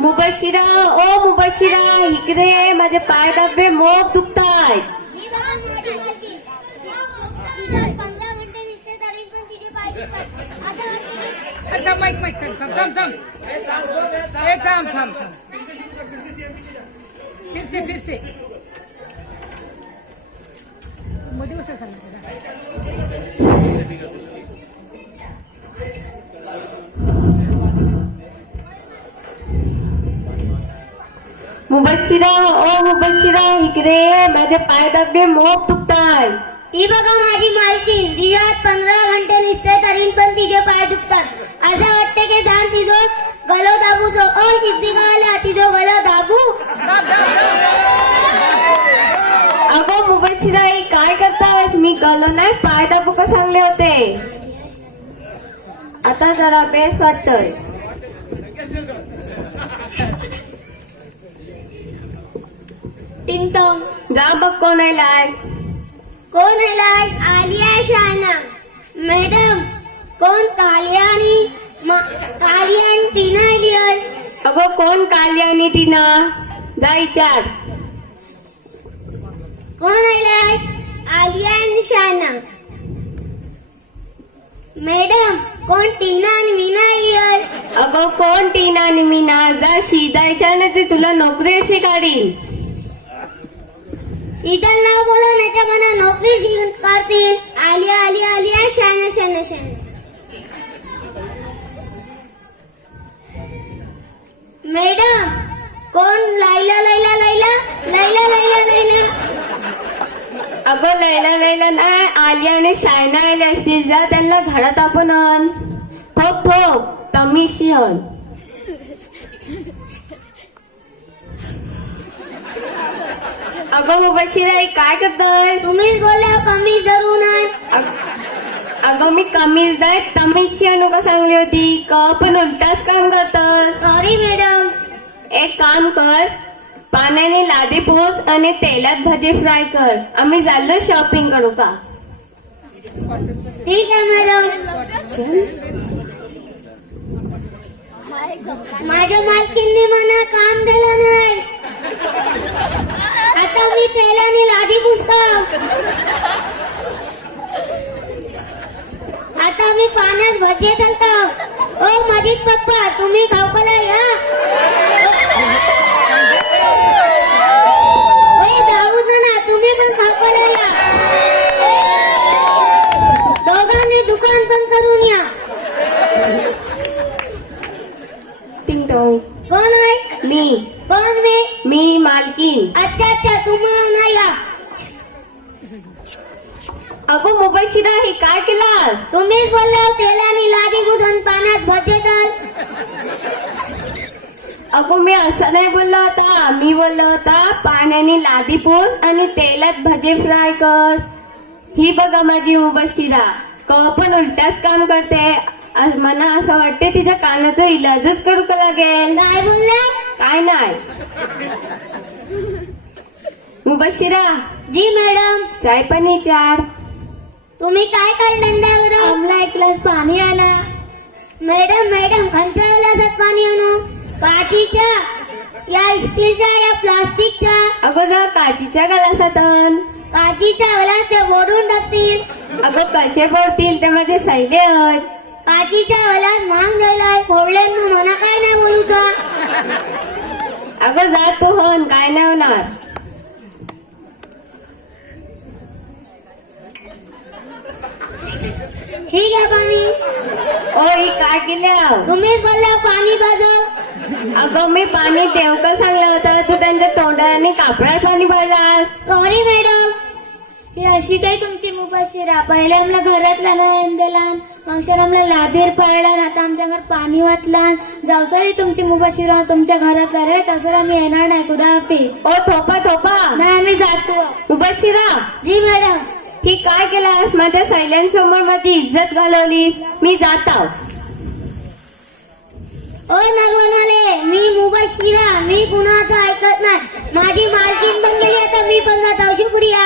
मुबशिरा, ओ मुबशिरा, इकडे ये. माझे पाय दाबे मोप दुखतायत. फिरसे मध्ये कसं मुबशिरा, ओ मुबशिरा, इकडे ये. माझे पाय दाबे मोप दुखतायत. ही बघा माझी मालकीन, दिवसात 15 घंटे निसते तरी पण तिचे पाय दुखतात. असं वाटते की जाण तिजो गलो दाबू जो. ओ सिद्धिकाला तिजो गलो दाबू. अगो मुबशिरा, काय करतायस? मी गलो नाही, पाय दाबू का सांगले होते. आता जरा बेस वाटतय. टिंगटॉंग, जा बघ कोण आलाय. कोण आलाय? आलिया शाना. मॅडम, कोण कालिया आणि टीना आली? अगो कोण काली आणि टीना? जा विचार. कोण आलाय? आलिया आणि शाना. मॅडम, कोण टीना आणि मीना आली? अगो कोण टीना आणि मीना? जा शिदायच्या ना, ते तुला नोकरी अशी काढीन. शीतल नाव बोला नाही तर मला नोकरी काढतील. आलिया आलिया आलिया शाना शाना शाना. मॅडम, कोण लायला लायला लायला लायला लायला लायला? अगो लैला लैला नाही, आलिया आणि शायना आले असतील. जा त्यांना घरात आपण आण. ठोक ठोक तमिशी आण. अगो मुबशिरा, काय करताय? तुम्हीच बोला कमी जरूर नाही. अगं मी कमीच नाही, तमिशी आणू का सांगली होती. का पण उलटाच काम करतस. Sorry madam. एक काम कर, पाण्याने लादी पोस आणि तेलात भजी फ्राय कर. आम्ही चाललो शॉपिंग करू का. ठीक आहे मॅडम. माझ्या मालकींनी मला काम दिलं नाही. आता मी तेलाने लादी पुसतो. आता मी पाण्यात भजे घालतो. ओ माझी पप्पा, तुम्ही खावकला या. ओ दाऊद ना, तुम्ही पण खावकला या. दोघांनी दुकान पण करून या. टिंगटोंग. कोण आहे? मी. कोण मी मालकीन. अच्छा अच्छा, तुम्हाला या. अगो मुबशिरा, हे काय केलं? तुम्हीच बोलला तेलाने लादी घुसून पाण्यात भजे घाल. अगो मी असं नाही बोललो होता. मी बोललो होता पाण्याने लादी पोस आणि तेलात भजे फ्राय कर. ही बघा माझी मुबशिरा, पण उलटाच काम करते. मला असं वाटते तिच्या कानाचा इलाजच करू का लागेल. काय बोलला? काय नाही. मुबशिरा, जी मॅडम. चाय पाणी चार. तुम्ही काय काढलं? आम्हाला 1 ग्लास पाणी आणा. मॅडम मॅडम, खांच्या ग्लासात पाणी आणू? काचीच्या या स्टीलच्या या प्लास्टिकच्या? अगो जा काचीच्या ग्लासात आण. काचीच्या ग्लास ते बोडून टाकतील. अगो कसे बोलतील, ते माझे सैले आहेत. काचीच्या ग्लास महाग झालाय, फोडले म्हणा काय नाही बोलूचा. अगं जा तू हन, काय नाही होणार. ठीक आहे पाणी. ओ ही काय केलं? तुम्हीच बोलला पाणी बाजव. अगं मी पाणी देव का सांगलं होतं, तू त्यांच्या तोंडाने कापडात पाणी भरलास. Sorry madam. ही अशी काय तुमची मुबशिरा? पहिले आमला घरातला नाही दिला, मग आमला लादीर पाडला, आता आमच्या घर पाणी वाचला. जावसारी तुमची मुबशिरा तुमच्या घरातला रे, तसं आम्ही येणार नाही. खुदा हाफिज. ओ थोपा थोपा. नाही आम्ही जातो. मुबशिरा, जी मॅडम. ही काय केलास? माझ्या सैल्यांसमोर माझी इज्जत घालवलीस. मी जात आहो. ओ नरवणवाले, मी मुबशिरा, मी कुणाचं ऐकत नाही. माझी मालकीन पण गेली, आता मी पण जात आहो. शुक्रिया.